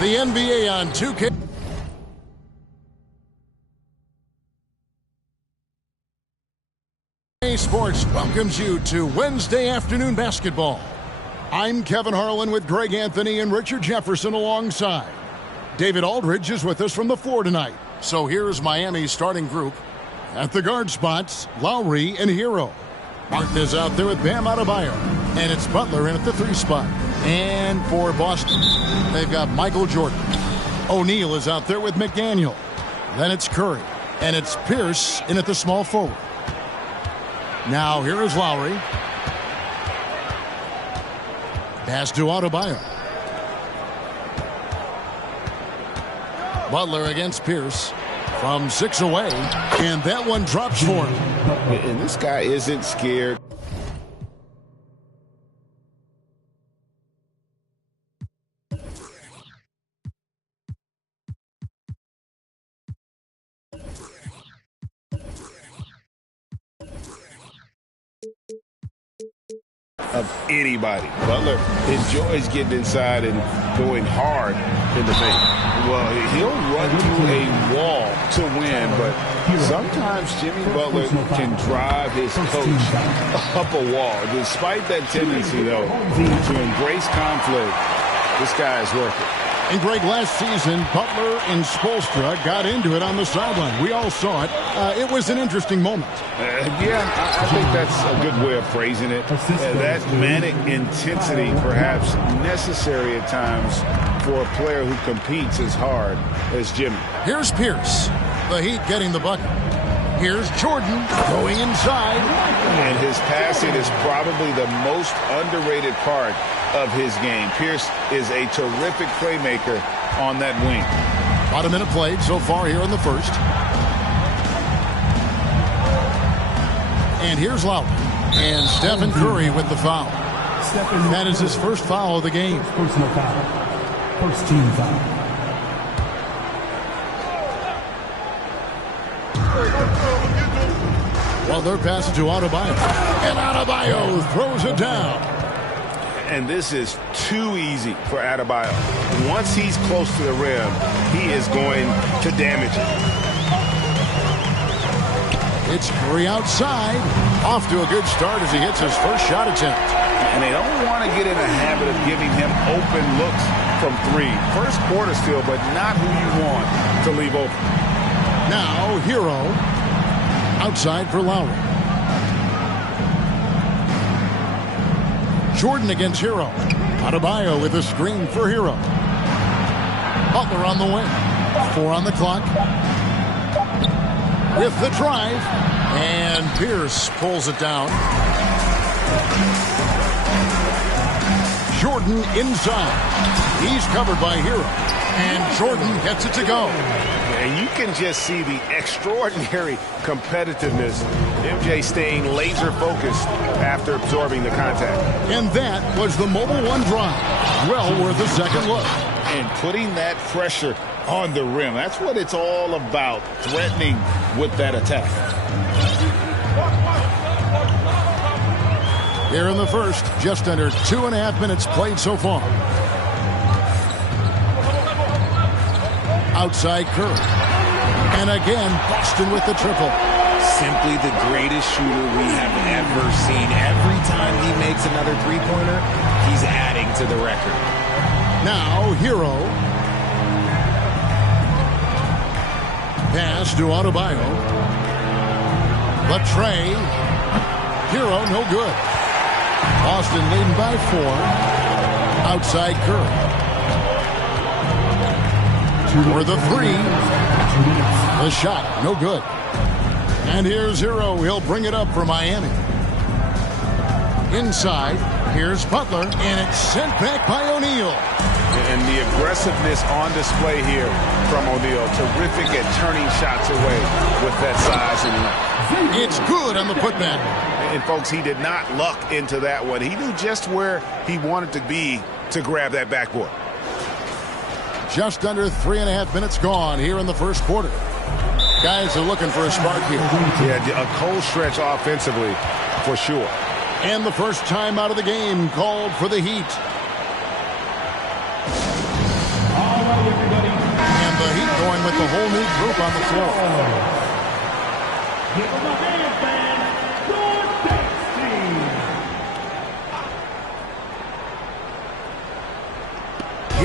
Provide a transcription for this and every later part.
The NBA on 2K Sports welcomes you to Wednesday afternoon basketball. I'm Kevin Harlan with Greg Anthony and Richard Jefferson alongside. David Aldridge is with us from the floor tonight. So here's Miami's starting group. At the guard spots, Lowry and Hero. Martin is out there with Bam Adebayo. And it's Butler in at the 3 spot. And for Boston, they've got Michael Jordan. O'Neal is out there with McDaniel. Then it's Curry. And it's Pierce in at the small forward. Now here is Lowry. Pass to Adebayo. Butler against Pierce from 6 away. And that one drops for him. And this guy isn't scared. Of anybody. Butler enjoys getting inside and going hard in the paint. Well, he'll run through a wall to win, but sometimes Jimmy Butler can drive his coach up a wall. Despite that tendency, though, to embrace conflict, this guy is worth it. And Greg, last season, Butler and Spoelstra got into it on the sideline. We all saw it. It was an interesting moment. I think that's a good way of phrasing it. That manic intensity, perhaps necessary at times for a player who competes as hard as Jimmy. Here's Pierce. The Heat getting the bucket. Here's Jordan going inside. And his passing is probably the most underrated part of his game. Pierce is a terrific playmaker on that wing. About a minute played so far here in the first. And here's Lowry. And Stephen Curry with the foul. That is his first foul of the game. Personal foul. First team foul. Butler passes to Adebayo. And Adebayo throws it down. And this is too easy for Adebayo. Once he's close to the rim, he is going to damage it. It's Curry outside. Off to a good start as he hits his first shot attempt. And they don't want to get in the habit of giving him open looks from 3. First quarter still, but not who you want to leave open. Now, Hero. Outside for Lowry. Jordan against Hero. Adebayo with a screen for Hero. Butler on the wing. 4 on the clock. With the drive. And Pierce pulls it down. Jordan inside. He's covered by Hero. And Jordan gets it to go. And you can just see the extraordinary competitiveness. MJ staying laser focused after absorbing the contact. And that was the Mobile One drive. Well worth a second look. And putting that pressure on the rim. That's what it's all about. Threatening with that attack. Here in the first, just under 2.5 minutes played so far. Outside Curry. And again, Boston with the triple. Simply the greatest shooter we have ever seen. Every time he makes another three-pointer, he's adding to the record. Now, Hero. Pass to Adebayo. Latre. Hero, no good. Boston leading by 4. Outside Curry. For the 3. The shot, no good. And here's Hero. He'll bring it up for Miami. Inside, here's Butler, and it's sent back by O'Neal. And the aggressiveness on display here from O'Neal. Terrific at turning shots away with that size and length. It's good on the putback. And folks, he did not luck into that one. He knew just where he wanted to be to grab that backboard. Just under 3.5 minutes gone here in the first quarter. Guys are looking for a spark here. Yeah, a cold stretch offensively for sure. And the first time out of the game called for the Heat. And the Heat going with the whole new group on the floor. Give them a hand, fans. Your dance team.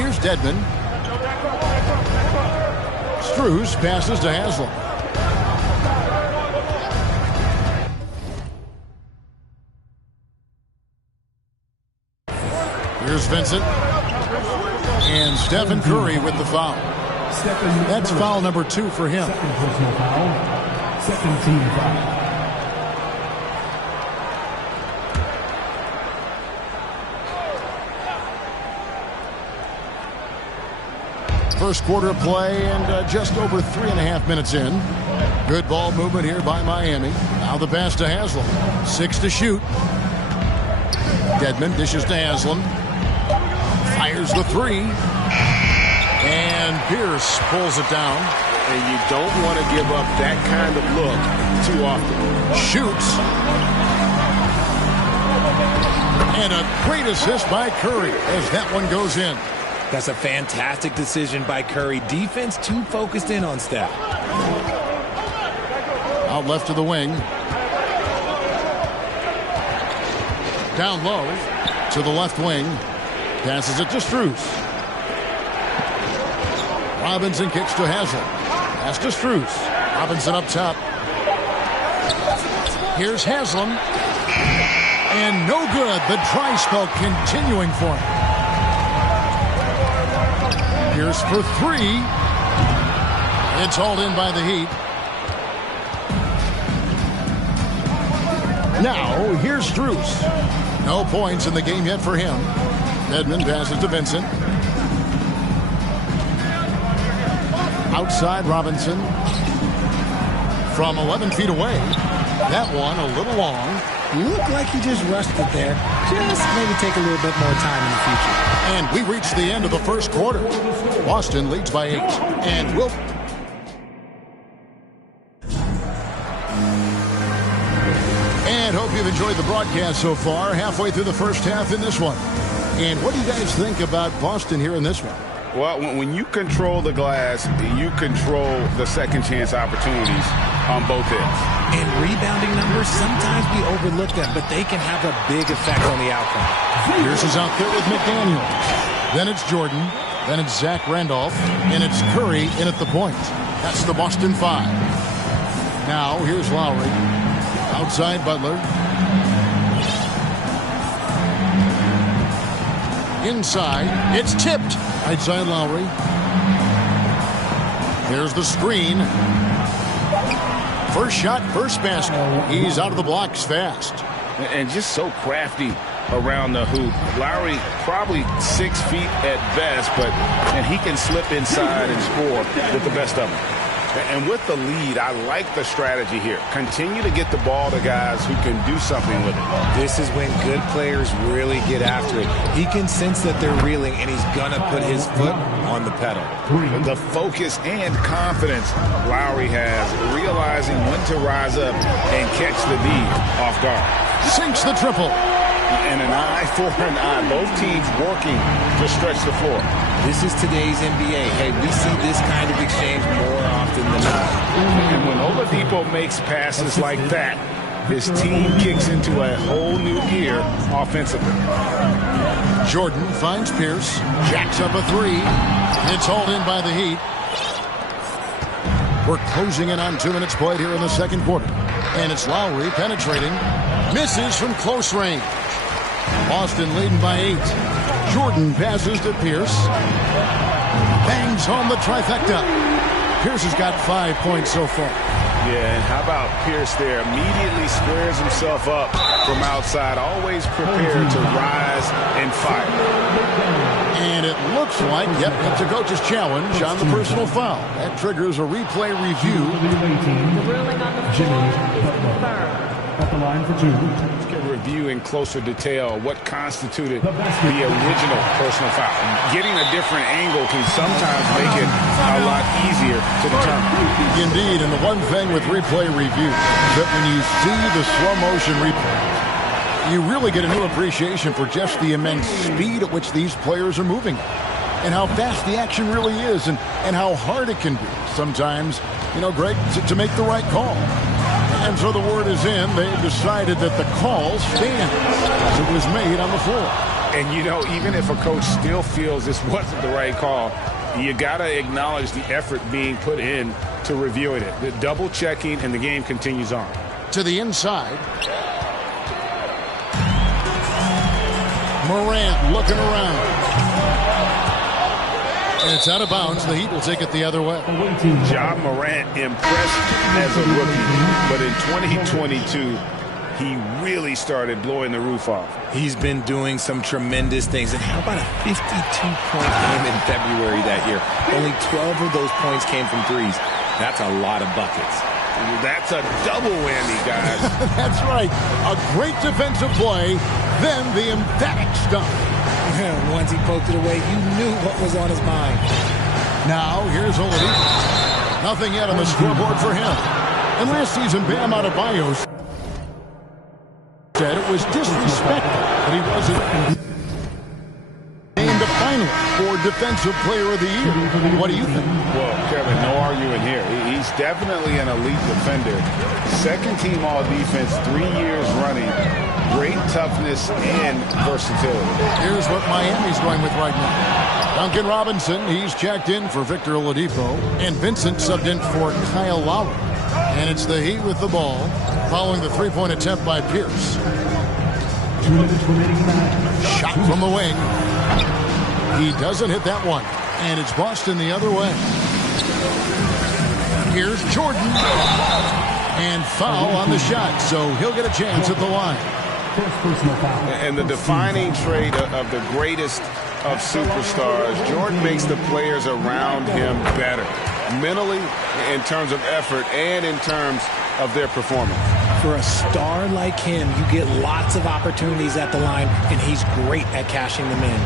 Here's Dedmon. Strus passes to Haslam. Here's Vincent. And Stephen Curry with the foul. That's foul number 2 for him. Second personal foul. Second team foul. First quarter play and just over 3.5 minutes in. Good ball movement here by Miami. Now the pass to Haslam. 6 to shoot. Dedmon dishes to Haslam. Fires the 3. And Pierce pulls it down. And you don't want to give up that kind of look too often. Shoots. And a great assist by Curry as that one goes in. That's a fantastic decision by Curry. Defense too focused in on Steph. Out left to the wing. Down low to the left wing. Passes it to Strus. Robinson kicks to Haslam. Pass to Strus. Robinson up top. Here's Haslam. And no good. The dry spell continuing for him. Pierce for 3. It's hauled in by the Heat. Now, here's Strus. No points in the game yet for him. Dedmon passes to Vincent. Outside Robinson. From 11 feet away. That one a little long. Looked like he just rushed it there. Just maybe take a little bit more time in the future. And we reach the end of the first quarter. Boston leads by 8. And we'll... And hope you've enjoyed the broadcast so far. Halfway through the first half in this one. And what do you guys think about Boston here in this one? Well, when you control the glass, you control the second chance opportunities on both ends. And rebounding numbers, sometimes we overlook them, but they can have a big effect on the outcome. Pierce is out there with McDaniel. Then it's Jordan. Then it's Zach Randolph. And it's Curry in at the point. That's the Boston 5. Now, here's Lowry. Outside Butler. Inside. It's tipped. Outside Lowry. There's the screen. First shot, first basket. He's out of the blocks fast. And just so crafty around the hoop. Lowry probably 6 feet at best, and he can slip inside and score with the best of them. And with the lead, I like the strategy here. Continue to get the ball to guys who can do something with it. This is when good players really get after it. He can sense that they're reeling, and he's going to put his foot on the pedal. The focus and confidence Lowry has, realizing when to rise up and catch the D off guard. Sinks the triple. And an eye for an eye. Both teams working to stretch the floor. This is today's NBA. Hey, we see this kind of exchange more often than not. And when Oladipo makes passes like that, his team kicks into a whole new gear offensively. Jordan finds Pierce. Jacks up a 3. It's hauled in by the Heat. We're closing in on 2 minutes played here in the second quarter. And it's Lowry penetrating. Misses from close range. Boston leading by 8. Jordan passes to Pierce. Bangs home the trifecta. Pierce has got 5 points so far. Yeah, and how about Pierce there? Immediately squares himself up from outside. Always prepared to rise and fire. And it looks like, yep, it's a coach's challenge on the personal foul. That triggers a replay review. The ruling on the floor is confirmed. At the line for 2. Let's get a review in closer detail what constituted the original personal foul. Getting a different angle can sometimes make it a lot easier to determine. Indeed, and the one thing with replay review that when you see the slow motion replay, you really get a new appreciation for just the immense speed at which these players are moving. and how fast the action really is and how hard it can be sometimes, Greg, to make the right call. And so the word is in. They've decided that the call stands as it was made on the floor. And, even if a coach still feels this wasn't the right call, you got to acknowledge the effort being put in to reviewing it. The double checking, and the game continues on. To the inside. Morant looking around. And it's out of bounds. The Heat will take it the other way. Ja Morant impressed as a rookie, but in 2022, he really started blowing the roof off. He's been doing some tremendous things. And how about a 52-point game in February that year? Only 12 of those points came from threes. That's a lot of buckets. That's a double whammy, guys. That's right. A great defensive play, then the emphatic stuff. Once he poked it away, you knew what was on his mind. Now, here's Oladipo. Nothing yet on the scoreboard for him. And last season, Bam Adebayo said it was disrespectful that he wasn't named a finalist for Defensive Player of the Year. What do you think? Well, Kevin, no arguing here. He's definitely an elite defender. Second team all-defense 3 years running. Great toughness and versatility. Here's what Miami's going with right now. Duncan Robinson, he's checked in for Victor Oladipo. And Vincent subbed in for Kyle Lowry. And it's the Heat with the ball, following the three-point attempt by Pierce. Shot from the wing. He doesn't hit that one. And it's Boston the other way. Here's Jordan. And foul on the shot, so he'll get a chance at the line. And the defining trait of the greatest of superstars, Jordan makes the players around him better. Mentally, in terms of effort, and in terms of their performance. For a star like him, you get lots of opportunities at the line, and he's great at cashing them in.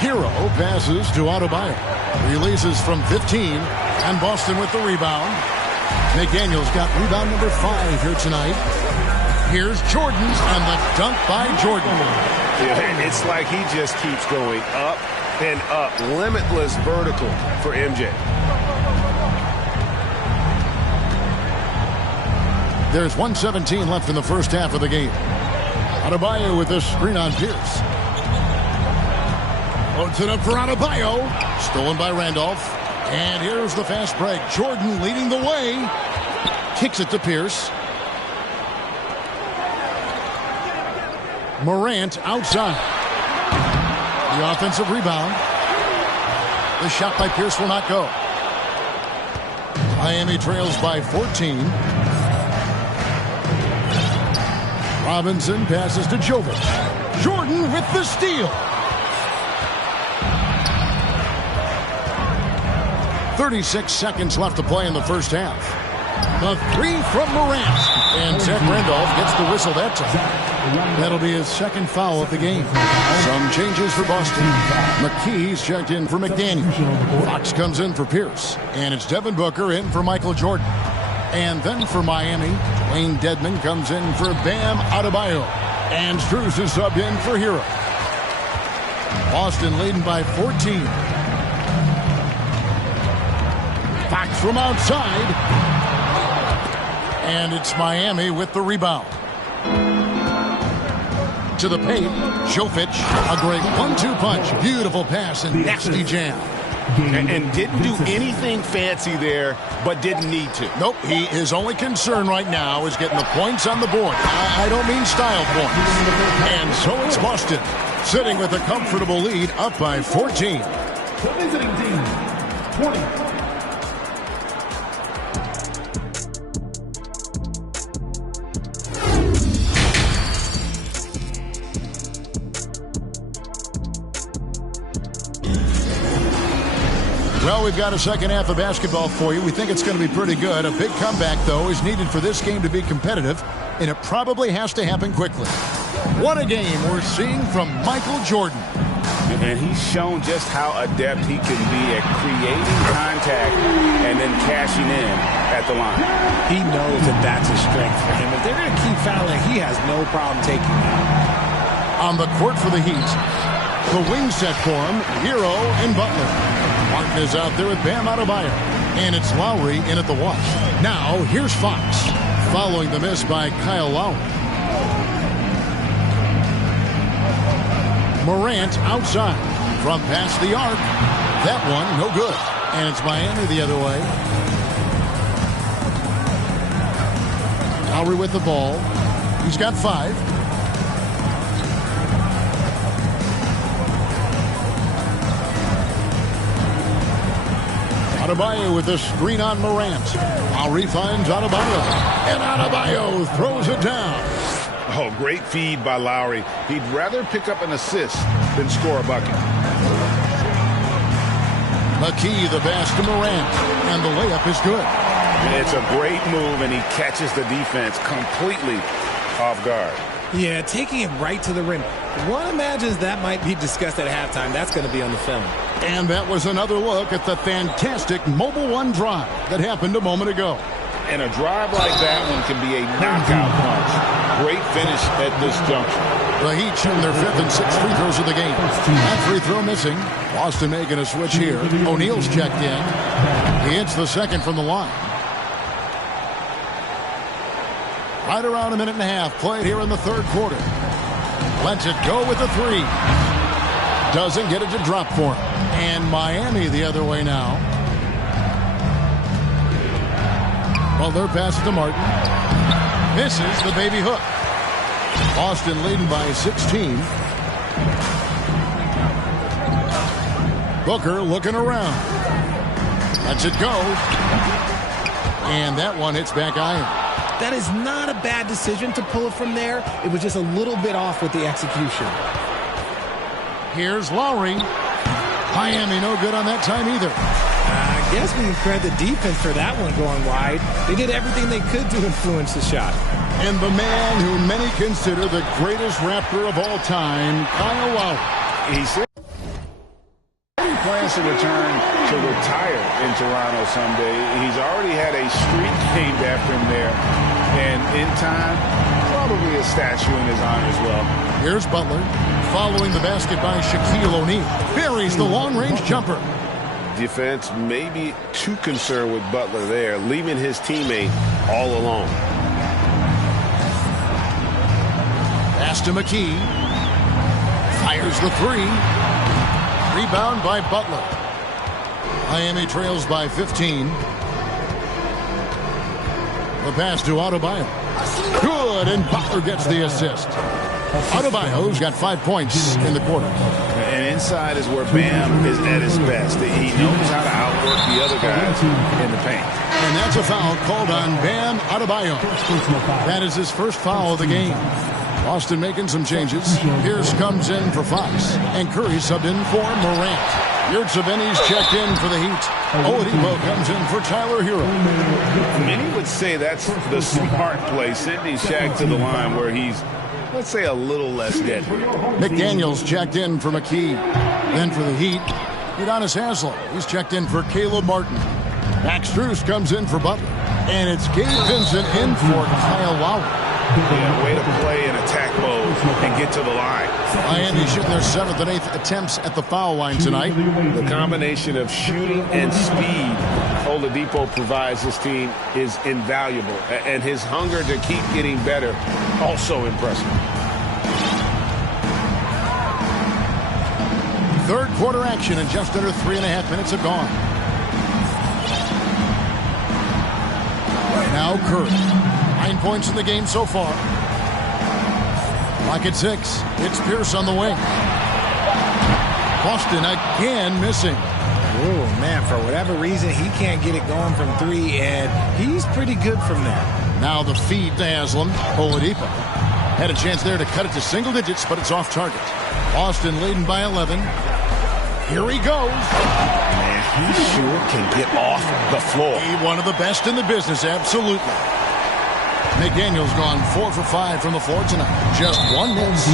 Hero passes to Adebayo. Releases from 15, and Boston with the rebound. McDaniel's got rebound number 5 here tonight. Here's Jordan, and the dunk by Jordan. Yeah, it's like he just keeps going up and up. Limitless vertical for MJ. There's 1:17 left in the first half of the game. Adebayo with this screen on Pierce. Loads it up for Adebayo. Stolen by Randolph. And here's the fast break. Jordan leading the way. Kicks it to Pierce. Morant outside. The offensive rebound. The shot by Pierce will not go. Miami trails by 14. Robinson passes to Jovic. Jordan with the steal. 36 seconds left to play in the first half. The three from Morant. And Zach Randolph gets the whistle that time. That'll be his second foul of the game. Some changes for Boston. McKee's checked in for McDaniel. Fox comes in for Pierce. And it's Devin Booker in for Michael Jordan. And then for Miami, Wayne Dedmon comes in for Bam Adebayo. And Strus is subbed in for Hero. Boston leading by 14. Fox from outside. And it's Miami with the rebound. To the paint, Jovic, a great 1-2 punch. Beautiful pass and nasty jam. And didn't do anything fancy there, but didn't need to. Nope, his only concern right now is getting the points on the board. I don't mean style points. And so it's Boston, sitting with a comfortable lead, up by 14. The visiting team, 20. Well, we've got a second half of basketball for you. We think it's going to be pretty good. A big comeback, though, is needed for this game to be competitive, and it probably has to happen quickly. What a game we're seeing from Michael Jordan. And he's shown just how adept he can be at creating contact and then cashing in at the line. He knows that that's a strength for him. If they're going to keep fouling, he has no problem taking that. On the court for the Heat, the wing set for him, Hero and Butler. Martin is out there with Bam Adebayo. And it's Lowry in at the watch. Now, here's Fox, following the miss by Kyle Lowry. Morant outside, from past the arc. That one, no good. And it's Miami the other way. Lowry with the ball. He's got 5. Adebayo with a screen on Morant. Lowry finds Adebayo. And Adebayo throws it down. Oh, great feed by Lowry. He'd rather pick up an assist than score a bucket. McKee the pass to Morant. And the layup is good. It's a great move, and he catches the defense completely off guard. Yeah, taking it right to the rim. One imagines that might be discussed at halftime. That's going to be on the film. And that was another look at the fantastic Mobile One drive that happened a moment ago. And a drive like that one can be a knockout punch. Great finish at this juncture. The Heat shooting their 5th and 6th free throws of the game. That free throw missing. Boston making a switch here. O'Neal's checked in. He hits the second from the line. Right around a minute and a half played here in the third quarter. Lets it go with the 3. Doesn't get it to drop for him. And Miami the other way now. Butler passes to Martin. Misses the baby hook. Boston leading by 16. Booker looking around. Lets it go. And that one hits back iron. That is not a bad decision to pull it from there. It was just a little bit off with the execution. Here's Lowry. Miami no good on that time either. I guess we can credit the defense for that one going wide. They did everything they could to influence the shot. And the man who many consider the greatest Raptor of all time, Kyle Lowry. He said he plans to return to retire in Toronto someday. He's already had a street named after him there. And in time, probably a statue in his honor as well. Here's Butler, following the basket by Shaquille O'Neal. Buries the long-range jumper. Defense may be too concerned with Butler there, leaving his teammate all alone. Pass to McKee. Fires the 3. Rebound by Butler. Miami trails by 15. The pass to Adebayo. Good, and Butler gets the assist. Adebayo's got 5 points in the quarter. And inside is where Bam is at his best. He knows how to outwork the other guys in the paint. And that's a foul called on Bam Adebayo. That is his first foul of the game. Boston making some changes. Pierce comes in for Fox. And Curry subbed in for Morant. Yurtseveni's checked in for the Heat. Oladipo comes in for Tyler Hero. Many would say that's the smart play, sending Shaq to the line where he's, let's say, a little less deadly. McDaniels checked in for McKee. Then for the Heat, Udonis Haslem. He's checked in for Caleb Martin. Max Strus comes in for Butler. And it's Gabe Vincent in for Kyle Lowry. Yeah, way to play in attack mode and get to the line. Miami shooting their 7th and 8th attempts at the foul line tonight. The combination of shooting and speed Oladipo provides his team is invaluable. And his hunger to keep getting better, also impressive. Third quarter action and just under 3.5 minutes have gone. Now Curry. 9 points in the game so far. Clock at 6. It's Pierce on the wing. Boston again missing. Oh, man, for whatever reason, he can't get it going from 3, and he's pretty good from there. Now the feed to Haslem. Oladipo had a chance there to cut it to single digits, but it's off target. Boston leading by 11. Here he goes. Man, he sure can get off the floor. One of the best in the business, absolutely. McDaniel's gone 4 for 5 from the floor tonight. Just 1 miss.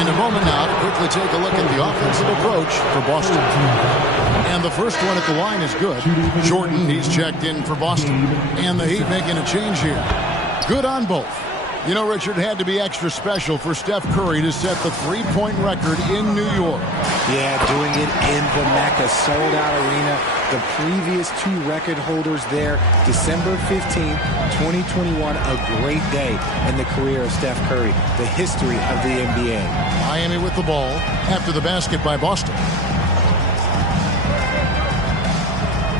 In a moment now to quickly take a look at the offensive approach for Boston. And the first one at the line is good. Jordan, he's checked in for Boston. And the Heat making a change here. Good on both. You know, Richard, had to be extra special for Steph Curry to set the three-point record in New York. Yeah, doing it in the Mecca sold-out arena. The previous two record holders there, December 15th, 2021, a great day in the career of Steph Curry, the history of the NBA. Miami with the ball after the basket by Boston.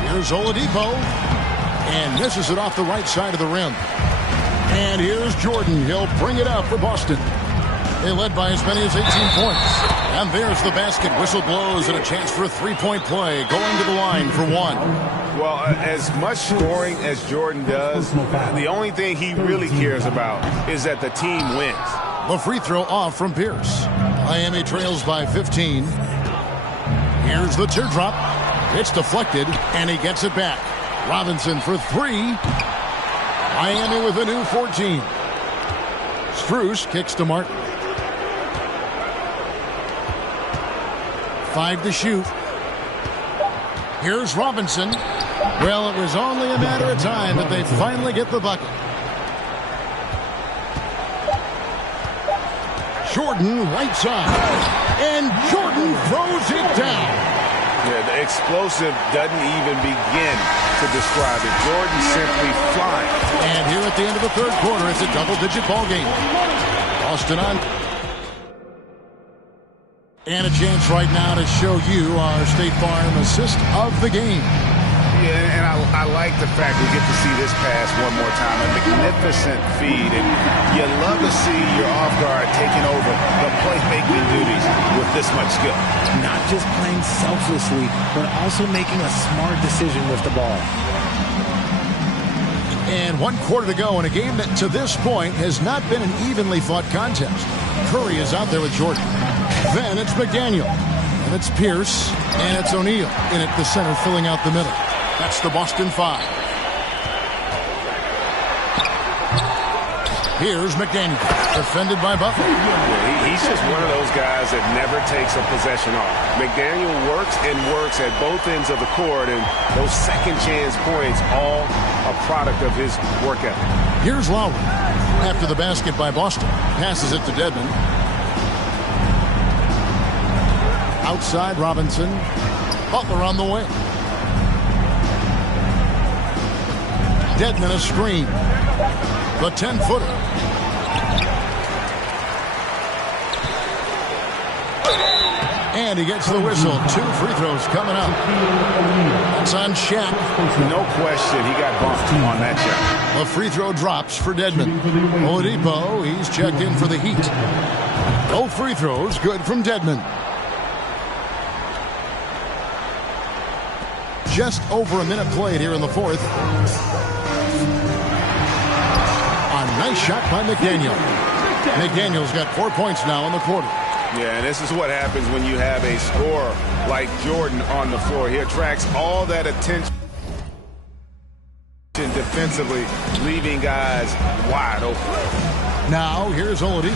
Here's Oladipo, and misses it off the right side of the rim. And here's Jordan. He'll bring it out for Boston. They led by as many as 18 points. And there's the basket. Whistle blows and a chance for a three-point play. Going to the line for one. Well, as much scoring as Jordan does, the only thing he really cares about is that the team wins. The free throw off from Pierce. Miami trails by 15. Here's the teardrop. It's deflected, and he gets it back. Robinson for three. Miami with a new 14. Strus kicks to Martin. 5 to shoot. Here's Robinson. Well, it was only a matter of time that they finally get the bucket. Jordan right side. And Jordan throws it down. Yeah, the explosive doesn't even begin to describe it. Jordan simply flying. And here at the end of the third quarter, it's a double-digit ball game. Boston on. And a chance right now to show you our State Farm assist of the game. Yeah, and I like the fact we get to see this pass one more time. A magnificent feed. And you love to see your off guard taking over the playmaking duties with this much skill. Not just playing selflessly, but also making a smart decision with the ball. And 1 quarter to go in a game that to this point has not been an evenly fought contest. Curry is out there with Jordan. Then it's McDaniel. And it's Pierce. And it's O'Neal in at the center filling out the middle. That's the Boston 5. Here's McDaniel, defended by Butler. He's just one of those guys that never takes a possession off. McDaniel works and works at both ends of the court, and those second chance points all a product of his work ethic. Here's Lowry. After the basket by Boston, passes it to Dedmon. Outside Robinson. Butler on the wing. Dedmon a screen. The 10-footer. And he gets the whistle. 2 free throws coming up. That's on Shaq. No question he got bumped on that shot. The free throw drops for Dedmon. Oladipo, he's checked in for the Heat. No free throws, good from Dedmon. Just over a minute played here in the fourth. A nice shot by McDaniel. McDaniel's got 4 points now in the quarter. Yeah, and this is what happens when you have a scorer like Jordan on the floor. He attracts all that attention defensively, leaving guys wide open. Now, here's Oladipo.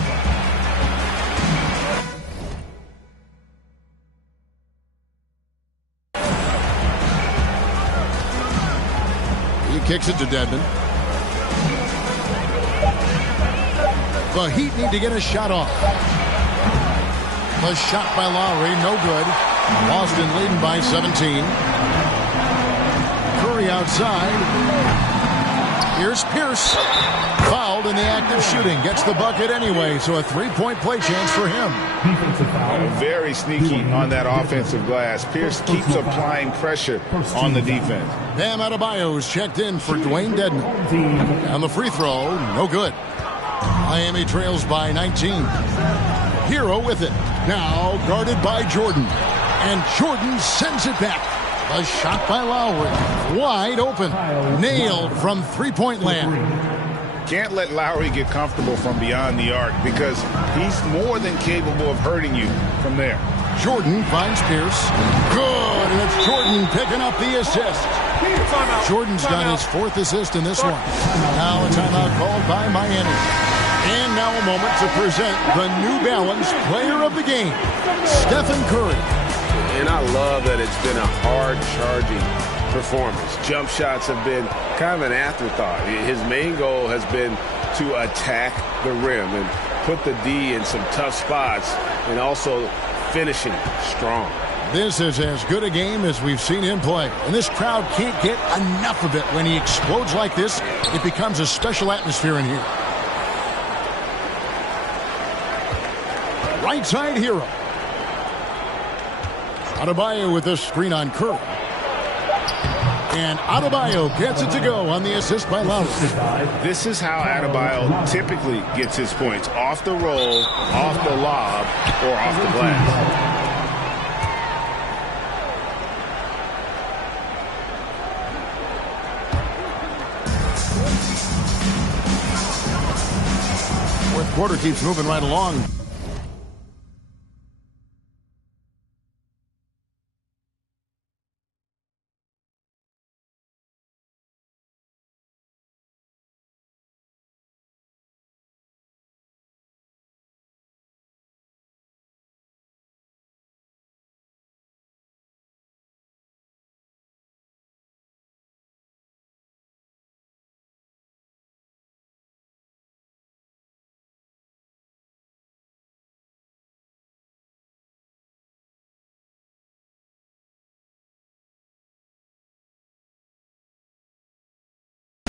He kicks it to Dedmon. The Heat need to get a shot off. The shot by Lowry, no good. Boston leading by 17. Curry outside. Here's Pierce. Fouled in the act of shooting. Gets the bucket anyway, so a three-point play chance for him. Very sneaky on that offensive glass. Pierce keeps applying pressure on the defense. Bam Adebayo's checked in for Dwayne Dedmon. And the free throw, no good. Miami trails by 19. Hero with it. Now guarded by Jordan. And Jordan sends it back. A shot by Lowry. Wide open. Nailed from three-point land. Can't let Lowry get comfortable from beyond the arc because he's more than capable of hurting you from there. Jordan finds Pierce. Good, and it's Jordan picking up the assist. Jordan's got his 4th assist in this one. Now a timeout called by Miami. And now a moment to present the New Balance Player of the Game, Stephen Curry. And I love that it's been a hard-charging performance. Jump shots have been kind of an afterthought. His main goal has been to attack the rim and put the D in some tough spots and also finishing strong. This is as good a game as we've seen him play. And this crowd can't get enough of it. When he explodes like this, it becomes a special atmosphere in here. Right side hero. Adebayo with this screen on Curry. And Adebayo gets it to go on the assist by Lowry. This is how Adebayo typically gets his points. Off the roll, off the lob, or off the glass. Fourth quarter keeps moving right along.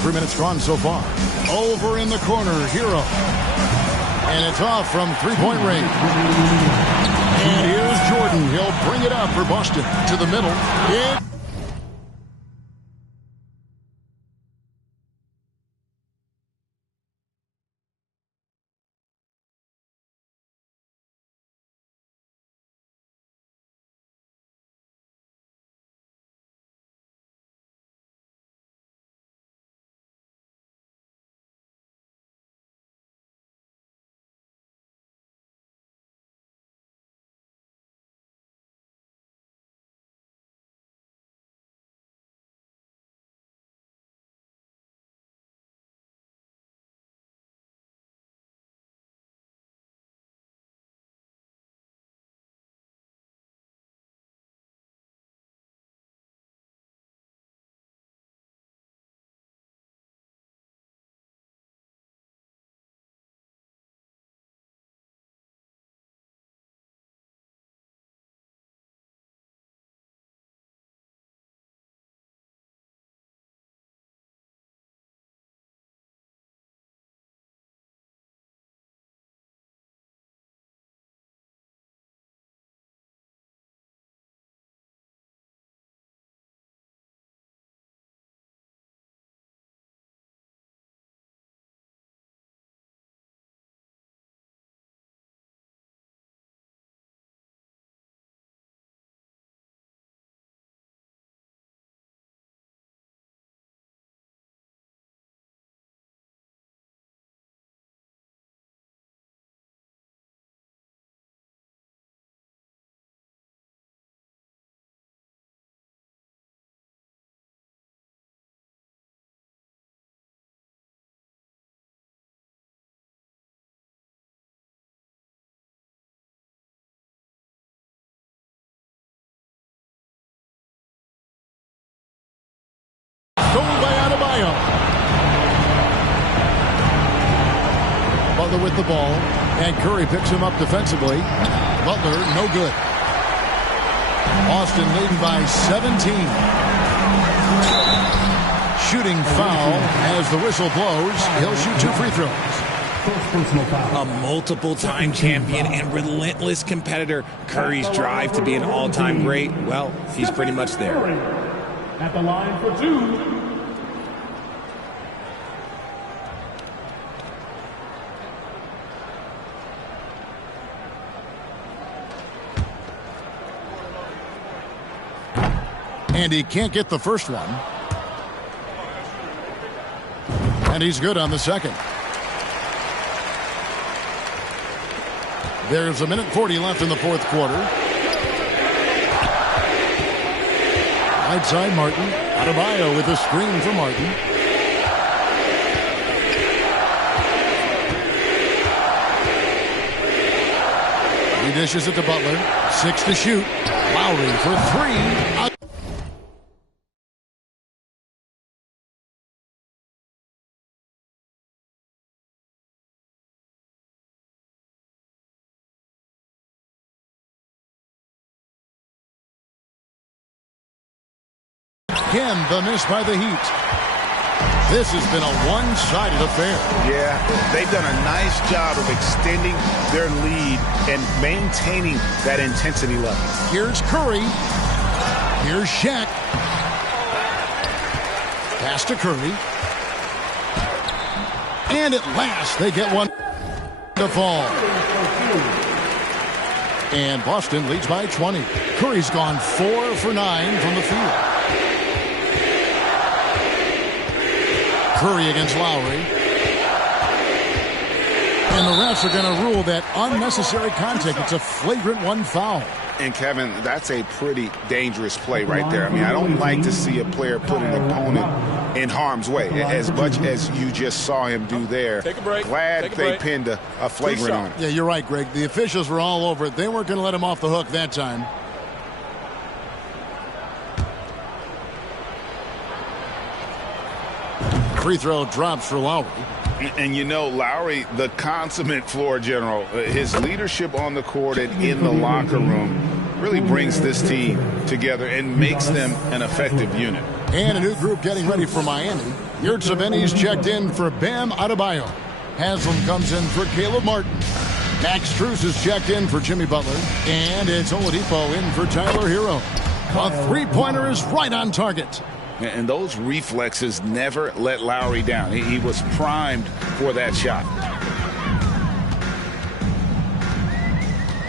Three minutes gone so far. Over in the corner, Hero. And it's off from three-point range. And here's Jordan. He'll bring it up for Boston to the middle. Goal by Adebayo. Butler with the ball. And Curry picks him up defensively. Butler, no good. Boston leading by 17. Shooting foul as the whistle blows. He'll shoot 2 free throws. A multiple-time champion and relentless competitor. Curry's drive to be an all-time great, well, he's pretty much there. At the line for 2. And he can't get the first one. And he's good on the second. There's 1:40 left in the fourth quarter. Right side, Martin. Adebayo with a screen for Martin. He dishes it to Butler. 6 to shoot. Lowry for 3. Again, the miss by the Heat. This has been a one-sided affair. Yeah, they've done a nice job of extending their lead and maintaining that intensity level. Here's Curry. Here's Shaq. Pass to Curry. And at last, they get one to fall. And Boston leads by 20. Curry's gone 4 for 9 from the field. Curry against Lowry. And the refs are going to rule that unnecessary contact. It's a flagrant one foul. And, Kevin, that's a pretty dangerous play right there. I mean, I don't like to see a player put an opponent in harm's way, as much as you just saw him do there. Take a break. Glad they pinned a flagrant on him. Yeah, you're right, Greg. The officials were all over it. They weren't going to let him off the hook that time. Free throw drops for Lowry. And you know, Lowry, the consummate floor general, his leadership on the court and in the locker room really brings this team together and makes them an effective unit. And a new group getting ready for Miami. Yurtseven's checked in for Bam Adebayo. Haslam comes in for Caleb Martin. Max Strus is checked in for Jimmy Butler. And it's Oladipo in for Tyler Hero. A three-pointer is right on target. And those reflexes never let Lowry down. He was primed for that shot.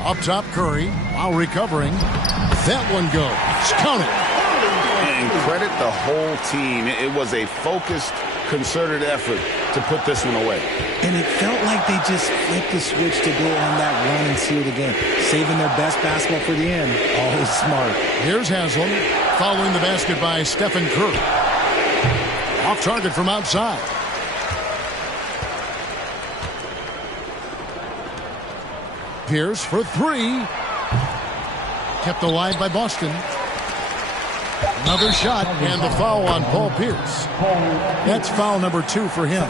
Up top, Curry, while recovering. That one goes. Count it. And credit the whole team. It was a focused, concerted effort to put this one away. And it felt like they just flipped the switch to go on that run and seal the game, saving their best basketball for the end. Always smart. Here's Haslam, following the basket by Stephen Curry. Off target from outside. Pierce for three. Kept alive by Boston. Another shot, and the foul on Paul Pierce. That's foul number 2 for him.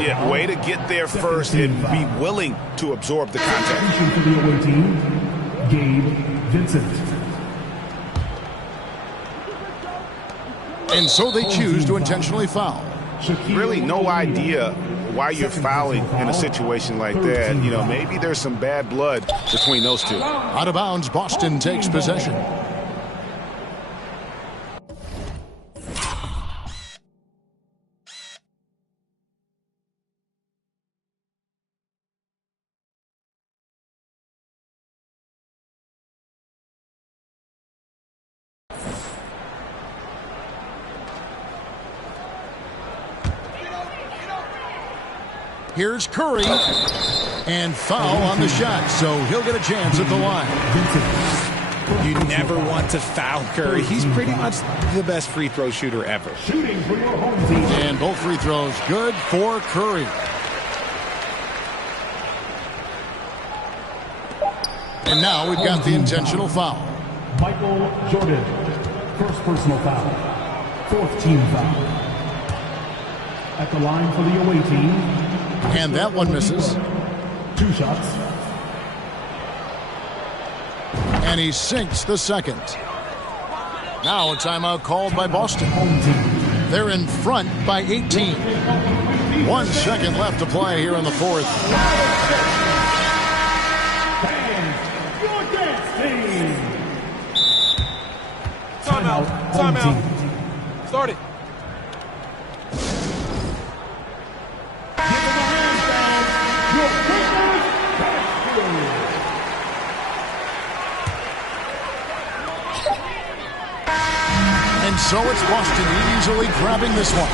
Yeah, way to get there first and be willing to absorb the contact. For the away team, Gabe Vincent. And so they choose to intentionally foul. Really no idea why you're fouling in a situation like that. You know, maybe there's some bad blood between those two. Out of bounds, Boston takes possession. Here's Curry, and foul on the shot, so he'll get a chance at the line. You never want to foul Curry. He's pretty much the best free throw shooter ever. And both free throws good for Curry. And now we've got the intentional foul. Michael Jordan, first personal foul, 4th team foul. At the line for the away team. And that one misses. 2 shots. And he sinks the second. Now a timeout called by Boston. They're in front by 18. 1 second left to play here in the fourth. Timeout. Timeout. Start it. And so it's Boston easily grabbing this one.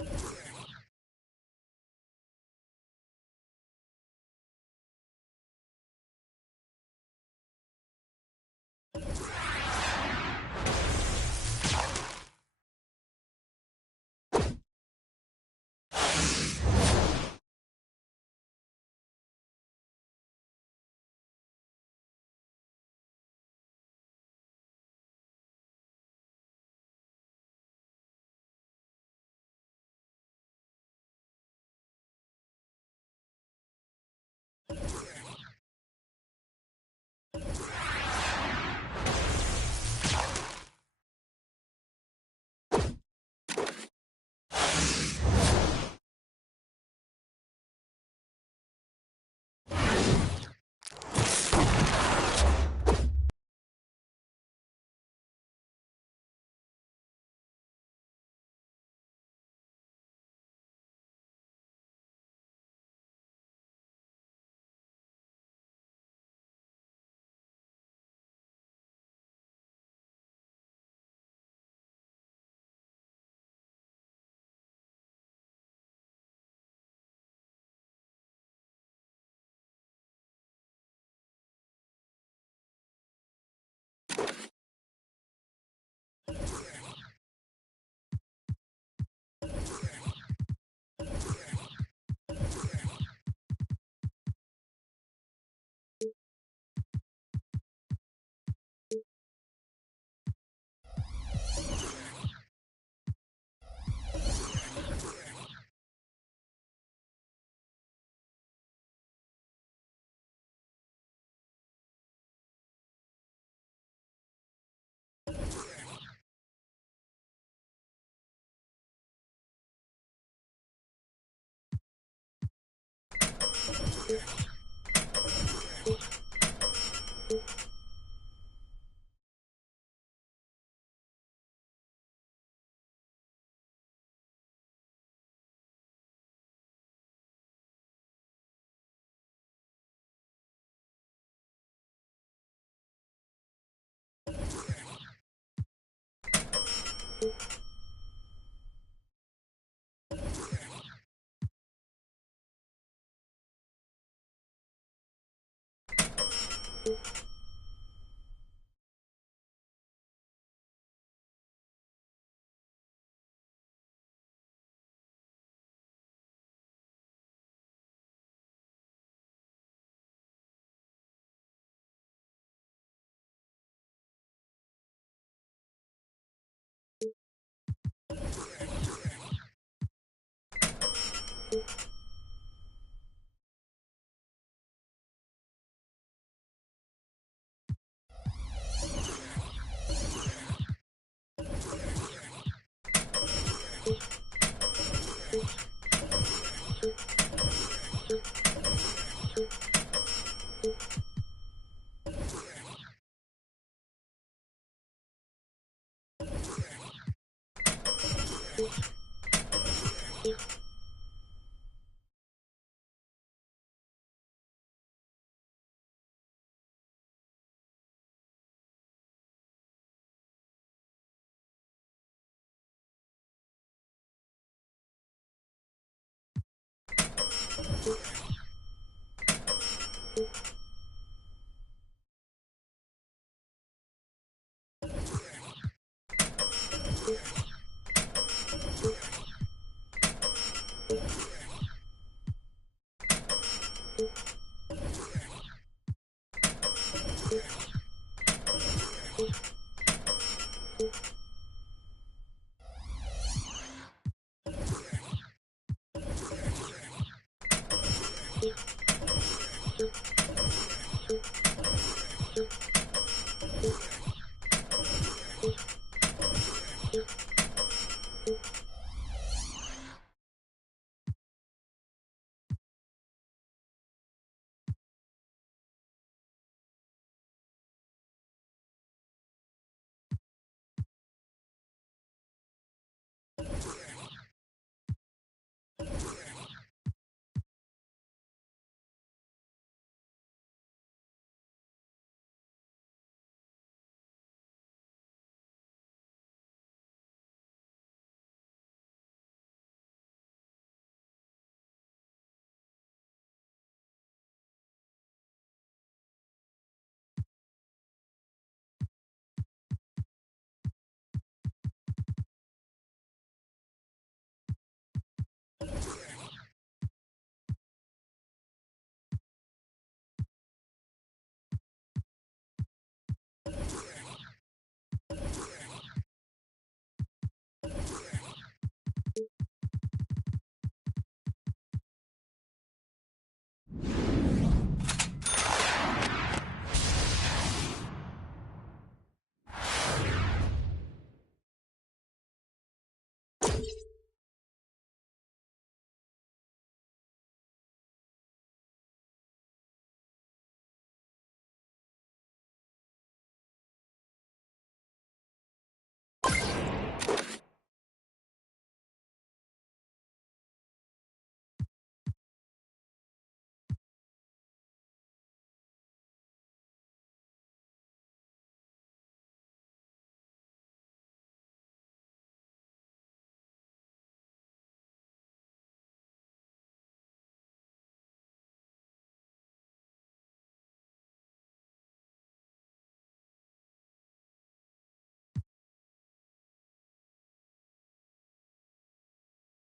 You